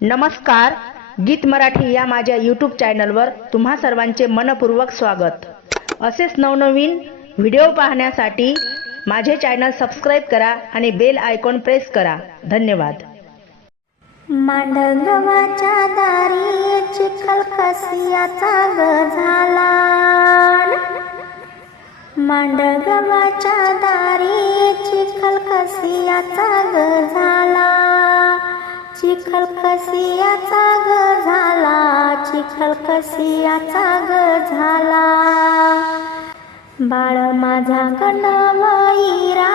नमस्कार गीत मराठी या माझ्या यूट्यूब चॅनलवर तुम्हा सर्वांचे मनपूर्वक स्वागत. असेच नवनवीन व्हिडिओ पाहण्यासाठी माझे चॅनल सबस्क्राईब करा आणि बेल आयकॉन प्रेस करा. धन्यवाद. मांडवाच्या दारी चिखल कसियाचा ग झाला मांडगवाच्या दारी चिखल कसियाचा ग झाला चिखलकसियाचा ग झाला चिखलकसियाचा ग झाला. बाळ माझा कणवईरा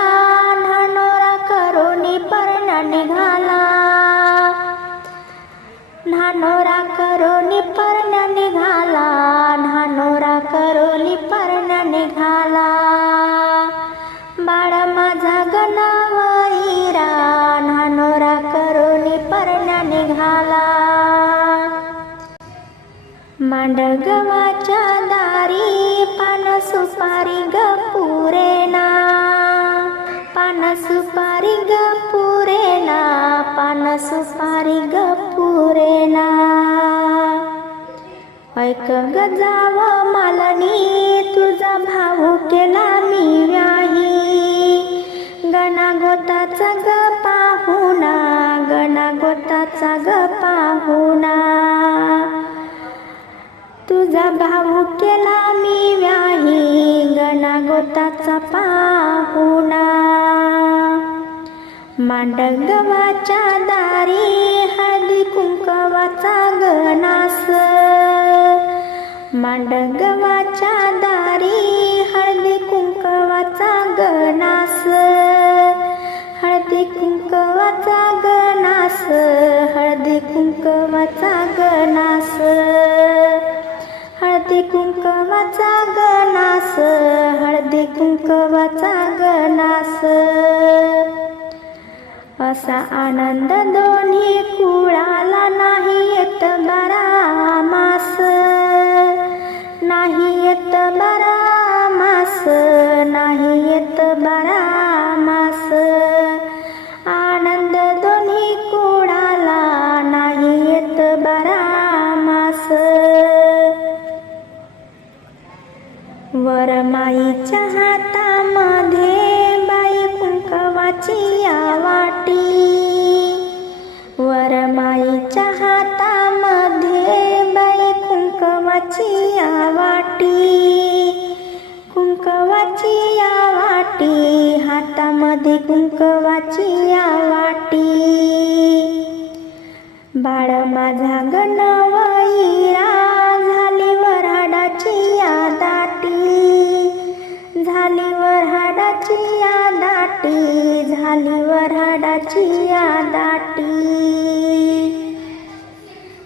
न्हाणोरा करोनी पर्ण निघाला. न्हाणोरा करोनी पर्ण निघाला न्हाणोरा करोनी पर्ण निघाला. मांडगवाच्या दारी पान सुपारी ग पुरेना. पान सुपारी ग पुरेना पान सुपारी ग पुरेना. ऐक ग जाव मालनी तुझा भाऊ केला मी व्याही. गणा गोताचा ग पाहुणा गणा गोताचा ग पाहुणा. तुझा भाऊ केला मी व्याही गणा गोताचा पाहुणा. मांडगवाच्या दारी हळदी कुंकवाचा गणास. मांडगवाच्या दारी हळदी कुंकवाचा गणास. हळदी कुंकवाचा गणास हळदी कुंकवाचा गणास. कुंकवाचा गणास हळदी कुंकवाचा गणास असा आनंद दोन्ही कुळाला नाही येत बरा मास नाही येत बरा वरमाईच्या हातामध्ये बाई कुंकवाची वाटी वरमाईच्या हातामध्ये बाई कुंकवाची वाटी कुंकवाची वाटी हातामध्ये कुंकवाची वाटी बाळ माझा गणवईरा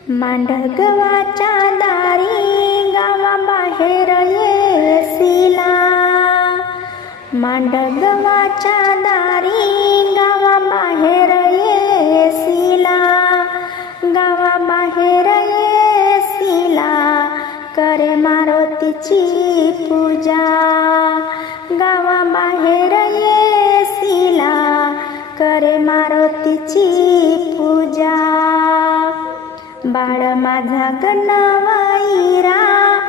मांडगवाच्या दारी गावाबाहेर येसिला. मांडगवाच्या दारी गावाबाहेर येसिला. गावाबाहेर येसिला करे मारुतीची पूजा. गावाबाहेर येसिला करे मारुतीची माझा गणवाईरा.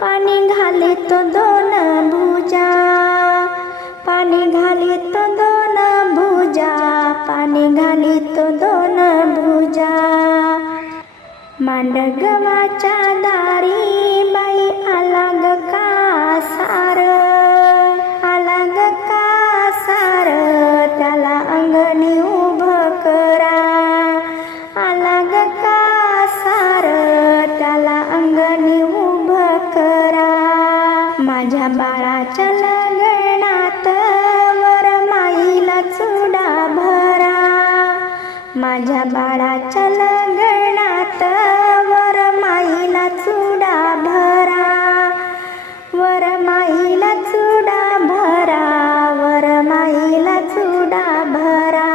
पाणी घाले तो दोन भुजा. पाणी घाली तो दोन भुजा. पाणी घाली तो दोन भुजा. मांडगवाच्या दारी माझ्या बाळाच्या वर माईला चुडा भरा. माझ्या बाळाच्या लग्नात वर माईला चुडा भरा. वर माईला चुडा भरा वर माईला चुडा भरा.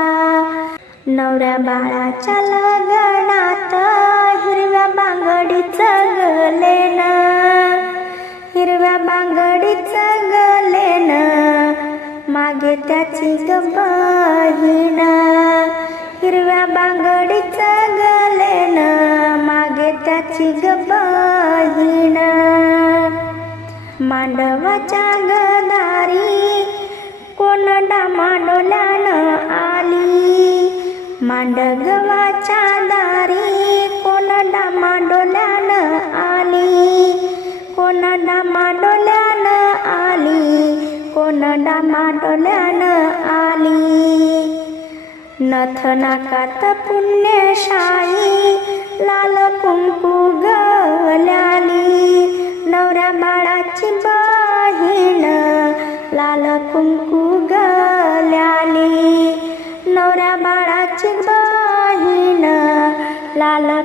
नवऱ्या बाळाच्या लग्नात हिरव्या बांगडीचं गलेन हिरव्या बांगडीचं गलेन मागे त्याची ग बहीण हिरव्या बांगडीचं गलेन त्याची ग मांडवाच्या गदारी कोण डामाडोल्यानं आली. मांडगवाच्या दारी कोण डामाडोल्यानं कोणाला माटोल्यानं आली? कोणाला माटोल्यानं आली? नथ नाकात पुण्यशाई लाल कुंकू गल्याली नवऱ्या बाळाची बहीण लाल कुंकू गल्याली नवऱ्या बाळाची बहीण लाल